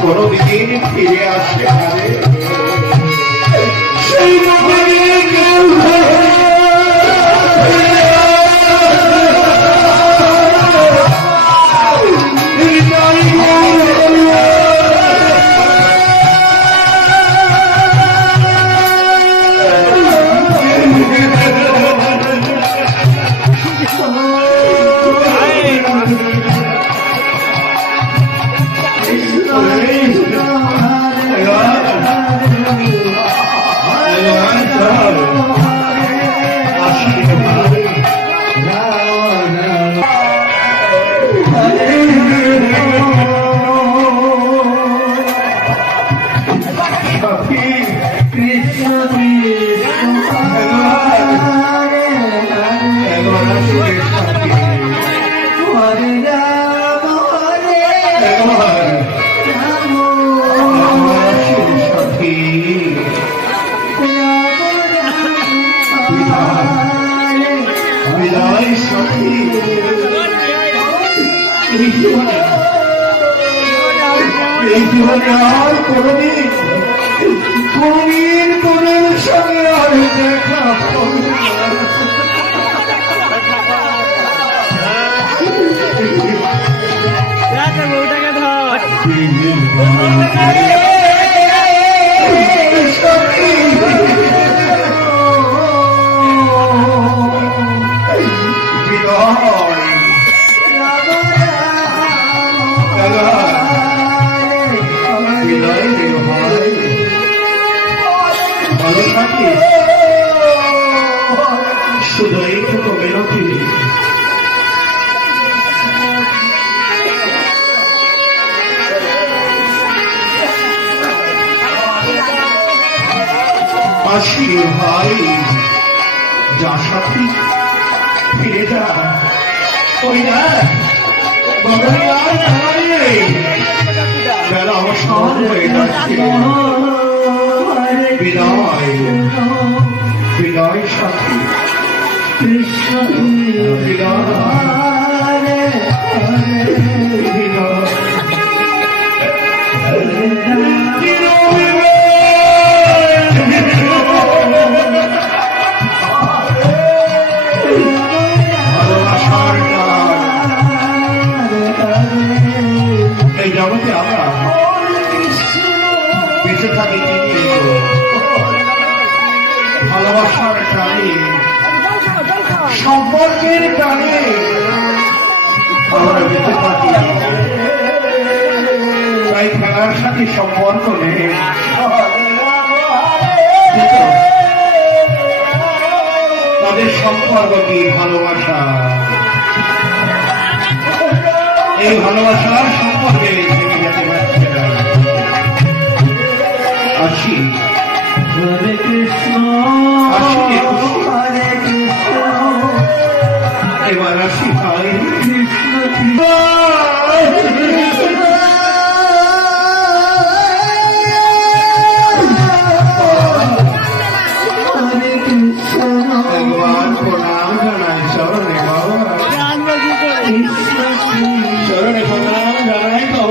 কোনদিন ফিরে আসে সেই এই জীবনে আর কোনদিন কোনদিন সঙ্গে আর দেখা শুধু এইটুকু বিনতি আসি ভাই যা সাথী ফিরে যা ওই না বেলা অবসান হয়ে যাচ্ছে বিদায় বিদায় সাথী কৃষ্ণ বিদায় বিদায় এই জগতে আমরা বেঁচে থাকি ভালোবাসার প্রাণী সম্পর্কের প্রাণী আমরা বেঁচে থাকি তাই খেলার সাথে সম্পর্ক নেই তাদের সম্পর্ক কি ভালোবাসা এই ভালোবাসার সম্পর্কে থেকে যেতে পারছে না আসি হরে কৃষ্ণ হরে কৃষ্ণ এবার আসি হরে কৃষ্ণ ভগবান প্রণাম জানাই চরণে চরণে প্রণাম জানাই তো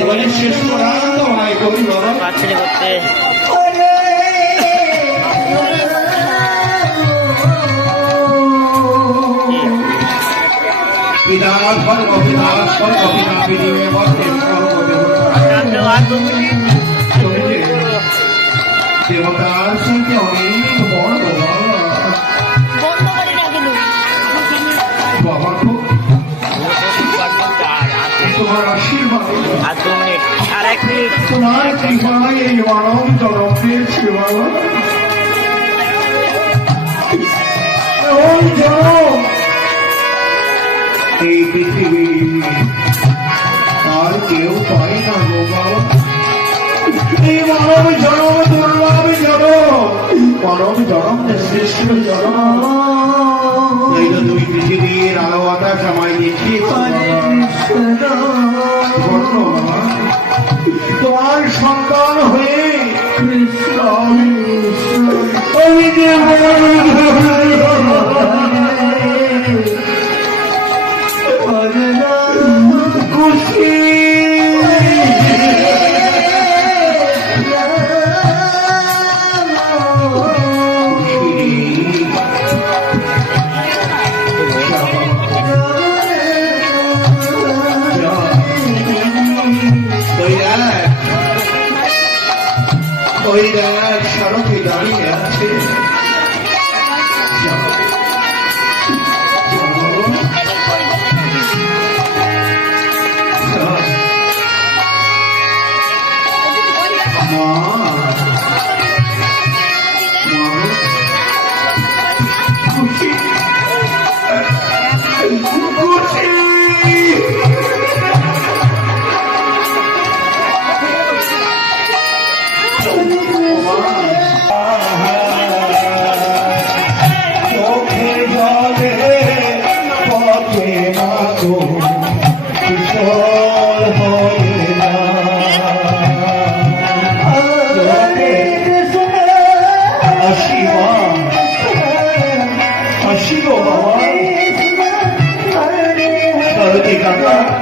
এবারে শেষ করা তোমায় করি বাবা বাচ্চাটি করতে পিতা স্বর্গ পিতা স্বর্গ পিতা বিনিময়ে বসে দেবতার সঙ্গে অনেক বড় বাবা খুব তোমার আশীর্বাদ আর 2 মিনিট আর 1 মিনিট তোমার কৃপায় এই মানব জন্ম পেয়েছি বাবা এই পৃথিবী আর কেউ পায় না গো বাবা এই মানব জনম দুর্লভ জনম মানব জনম শ্রেষ্ঠ জনম এই তো তুমি পৃথিবীর আলো বাতাস আমায় দেখিয়েছ তোমার সন্তান হয়ে কৃষ্ণ আমি যে খুশি ওই দেখ সড়কে দাঁড়িয়ে আছে কাকা